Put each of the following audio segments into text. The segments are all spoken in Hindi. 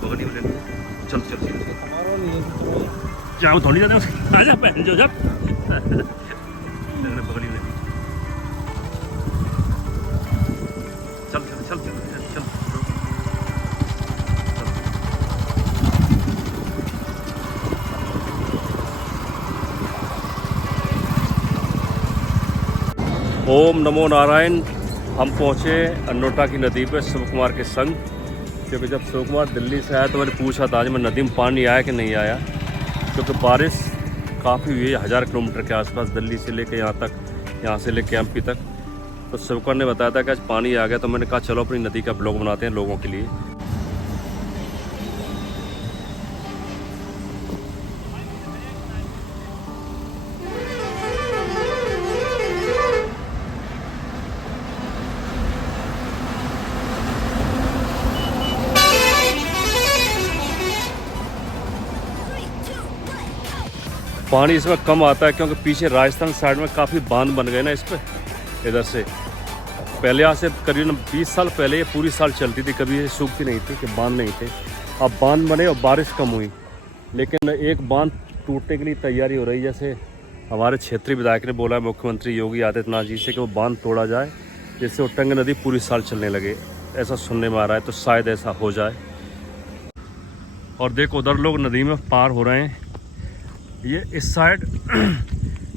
बगड़ी में लेने चल चल चल क्या वो थोड़ी जाते आजा पहन जो जब बगड़ी में चल चल चल चल चल ओम नमो नारायण। हम पहुँचे अन्नोटा की नदी पे शिव कुमार के संग, क्योंकि जब शिव कुमार दिल्ली से आया तो मैंने पूछा था आज में नदी में पानी आया कि नहीं आया, क्योंकि बारिश काफ़ी हुई है 1000 किलोमीटर के आसपास दिल्ली से लेके यहाँ तक, यहाँ से लेके एमपी तक। तो शिव कुमार ने बताया था कि आज पानी आ गया, तो मैंने कहा चलो अपनी नदी का ब्लॉग बनाते हैं लोगों के लिए। पानी इसमें कम आता है क्योंकि पीछे राजस्थान साइड में काफ़ी बांध बन गए ना इस पर इधर से। पहले यहाँ से करीबन 20 साल पहले ये पूरी साल चलती थी, कभी ये सूखती नहीं थी कि बांध नहीं थे। अब बांध बने और बारिश कम हुई, लेकिन एक बांध टूटने के लिए तैयारी हो रही है। जैसे हमारे क्षेत्रीय विधायक ने बोला है मुख्यमंत्री योगी आदित्यनाथ जी से कि वो बांध तोड़ा जाए, जिससे उट्टंग नदी पूरी साल चलने लगे। ऐसा सुनने में आ रहा है, तो शायद ऐसा हो जाए। और देखो उधर लोग नदी में पार हो रहे हैं। ये इस साइड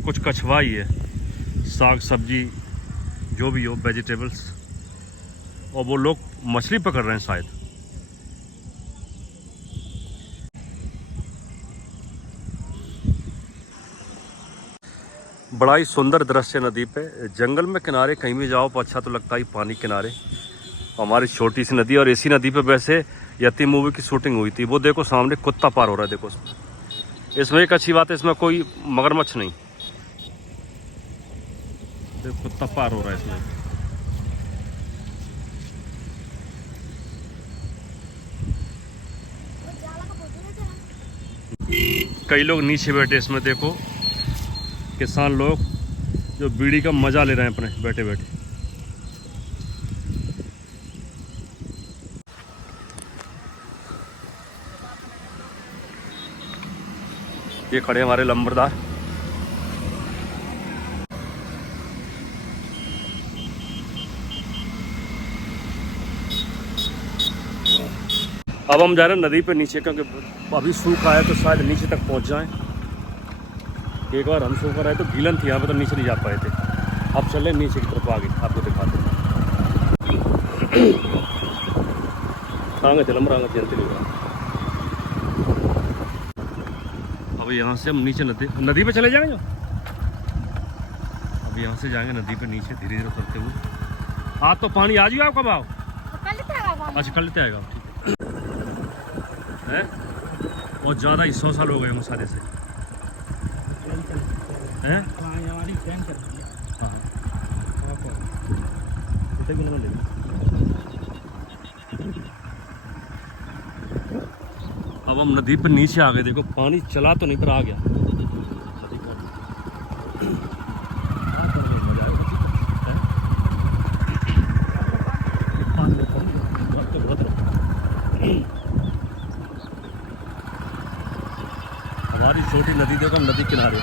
कुछ कछुआ ही है, साग सब्जी जो भी हो, वेजिटेबल्स, और वो लोग मछली पकड़ रहे हैं शायद। बड़ा ही सुंदर दृश्य नदी पे। जंगल में किनारे कहीं भी जाओ तो अच्छा तो लगता ही पानी किनारे। हमारी छोटी सी नदी, और इसी नदी पे वैसे यती मूवी की शूटिंग हुई थी। वो देखो सामने कुत्ता पार हो रहा है, देखो इसमें एक अच्छी बात है, इसमें कोई मगरमच्छ नहीं। देखो कुत्ता पार हो रहा है इसमें। कई लोग नीचे बैठे इसमें, देखो किसान लोग जो बीड़ी का मजा ले रहे हैं अपने बैठे बैठे। ये खड़े हमारे लंबरदार। अब हम जा रहे हैं नदी पे नीचे, क्योंकि अभी सूखा है तो शायद नीचे तक पहुंच जाएं। एक बार हम सूखा रहे तो गीलन थी यहाँ पे, तो नीचे नहीं जा पाए थे। अब चले नीचे की तरफ, आगे आपको दिखाते हैं। आगे चल हम आगे चलते नहीं। अब यहाँ से हम नीचे नदी पे चले जाएंगे जो। अब यहाँ से जाएंगे नदी पे नीचे धीरे धीरे उतरते हुए। आप तो पानी आ जाइए, आप कब आओ? अच्छा कल लेते आएगा, ठीक है। बहुत ज़्यादा ही 100 साल हो गए हम सारे से हैं। अब हम नदी पर नीचे आ गए। देखो पानी चला तो नहीं पर आ गया। हमारी छोटी नदी देखो, हम नदी किनारे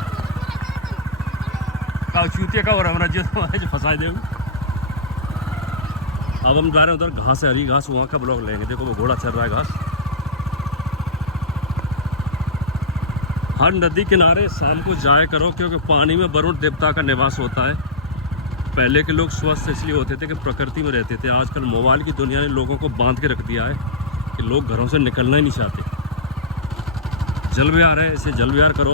का चूतिया का और हमारा जो फंसा दे। अब हम जा रहे हैं उधर, घास है, हरी घास, वहाँ का ब्लॉग लेंगे। देखो वो घोड़ा चल रहा है घास। हर नदी किनारे शाम को जाया करो, क्योंकि पानी में वरुण देवता का निवास होता है। पहले के लोग स्वस्थ इसलिए होते थे कि प्रकृति में रहते थे। आजकल मोबाइल की दुनिया ने लोगों को बांध के रख दिया है कि लोग घरों से निकलना ही नहीं चाहते। जल विहार है, इसे जल विहार करो।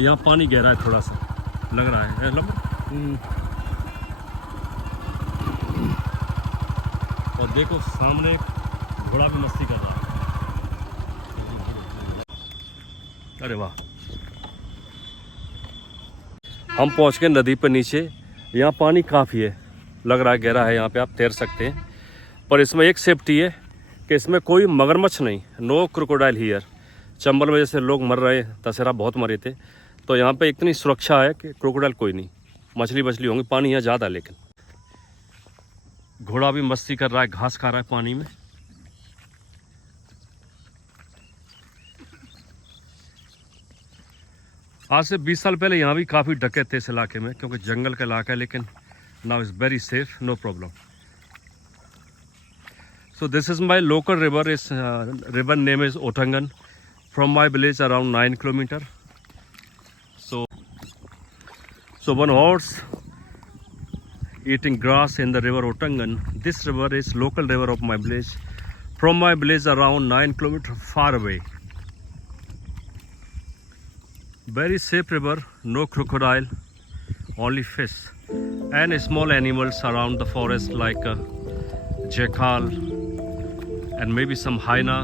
यहाँ पानी गहरा है, थोड़ा सा लग रहा है और देखो सामने एक घोड़ा भी मस्ती कर रहा है। अरे वाह। हम पहुंच गए नदी पर नीचे। यहाँ पानी काफ़ी है, लग रहा है गहरा है, यहाँ पे आप तैर सकते हैं। पर इसमें एक सेफ्टी है कि इसमें कोई मगरमच्छ नहीं, नो क्रोकोडाइल हियर। चंबल में जैसे लोग मर रहे, दशहरा बहुत मरे थे, तो यहाँ पे इतनी सुरक्षा है कि क्रोकोडाइल कोई नहीं। मछली बछली होंगी, पानी यहाँ ज़्यादा। लेकिन घोड़ा भी मस्ती कर रहा है, घास खा रहा है पानी में। आज से 20 साल पहले यहाँ भी काफ़ी डकैत थे इस इलाके में, क्योंकि जंगल का इलाका है, लेकिन now is very safe, no problem. So this is my local river. Is river name is Otangan. From my village around 9 kilometer. So one horse eating grass in the river Otangan. This river is local river of my village. From my village around 9 kilometer far away. Very safe river. No crocodile. Only fish and small animals around the forest like jackal and maybe some hyena.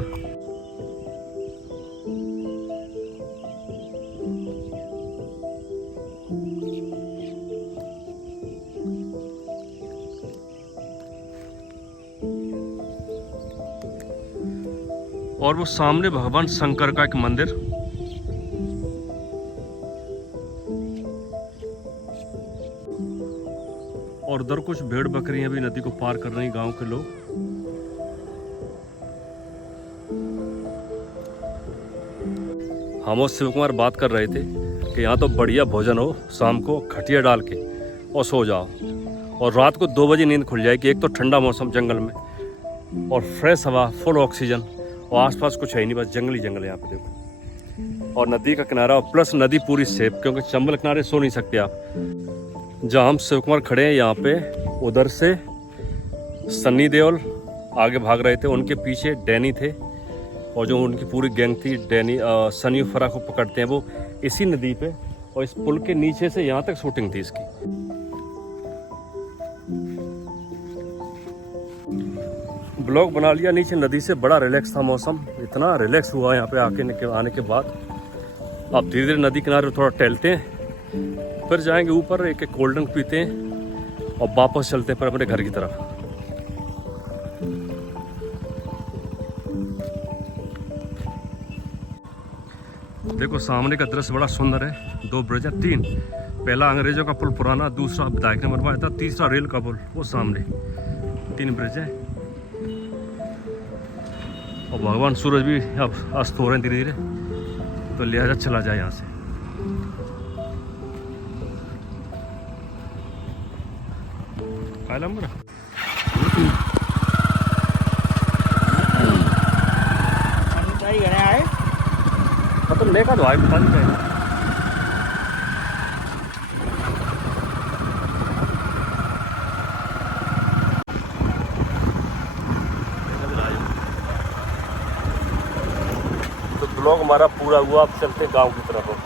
और वो सामने भगवान शंकर का एक मंदिर। और उधर कुछ भेड़ बकरियां भी नदी को पार कर रही हैं, गांव के लोग। हम और शिव कुमार बात कर रहे थे कि यहाँ तो बढ़िया भोजन हो, शाम को खटिया डाल के और सो जाओ, और रात को 2 बजे नींद खुल जाएगी। एक तो ठंडा मौसम जंगल में, और फ्रेश हवा, फुल ऑक्सीजन, और आसपास कुछ है ही नहीं, बस जंगल ही जंगल है यहाँ पे देखो। और नदी का किनारा, और प्लस नदी पूरी सेफ, क्योंकि चंबल किनारे सो नहीं सकते आप। जहाँ हम शिव कुमार खड़े हैं यहाँ पे, उधर से सन्नी देओल आगे भाग रहे थे, उनके पीछे डैनी थे, और जो उनकी पूरी गैंग थी डैनी सनी फरा को पकड़ते हैं, वो इसी नदी पे और इस पुल के नीचे से यहाँ तक शूटिंग थी इसकी। ब्लॉग बना लिया नीचे नदी से, बड़ा रिलैक्स था मौसम, इतना रिलैक्स हुआ यहाँ पे आने के बाद। अब धीरे धीरे नदी किनारे थोड़ा टहलते हैं, फिर जाएंगे ऊपर, एक कोल्ड ड्रिंक पीते हैं और वापस चलते हैं फिर अपने घर की तरफ। देखो सामने का दृश्य बड़ा सुंदर है। 2 ब्रिज है, 3। पहला अंग्रेजों का पुल पुराना, दूसरा विधायक ने बनवाया था, तीसरा रेल का पुल वो सामने। 3 ब्रिज है। और भगवान सूरज भी अब अस्त हो रहे हैं धीरे धीरे, तो लिहाजा चला जाए यहाँ से। मतलब लेका तो आए पता नहीं कहीं। तो ब्लॉग हमारा पूरा हुआ, अब चलते गांव की तरफ।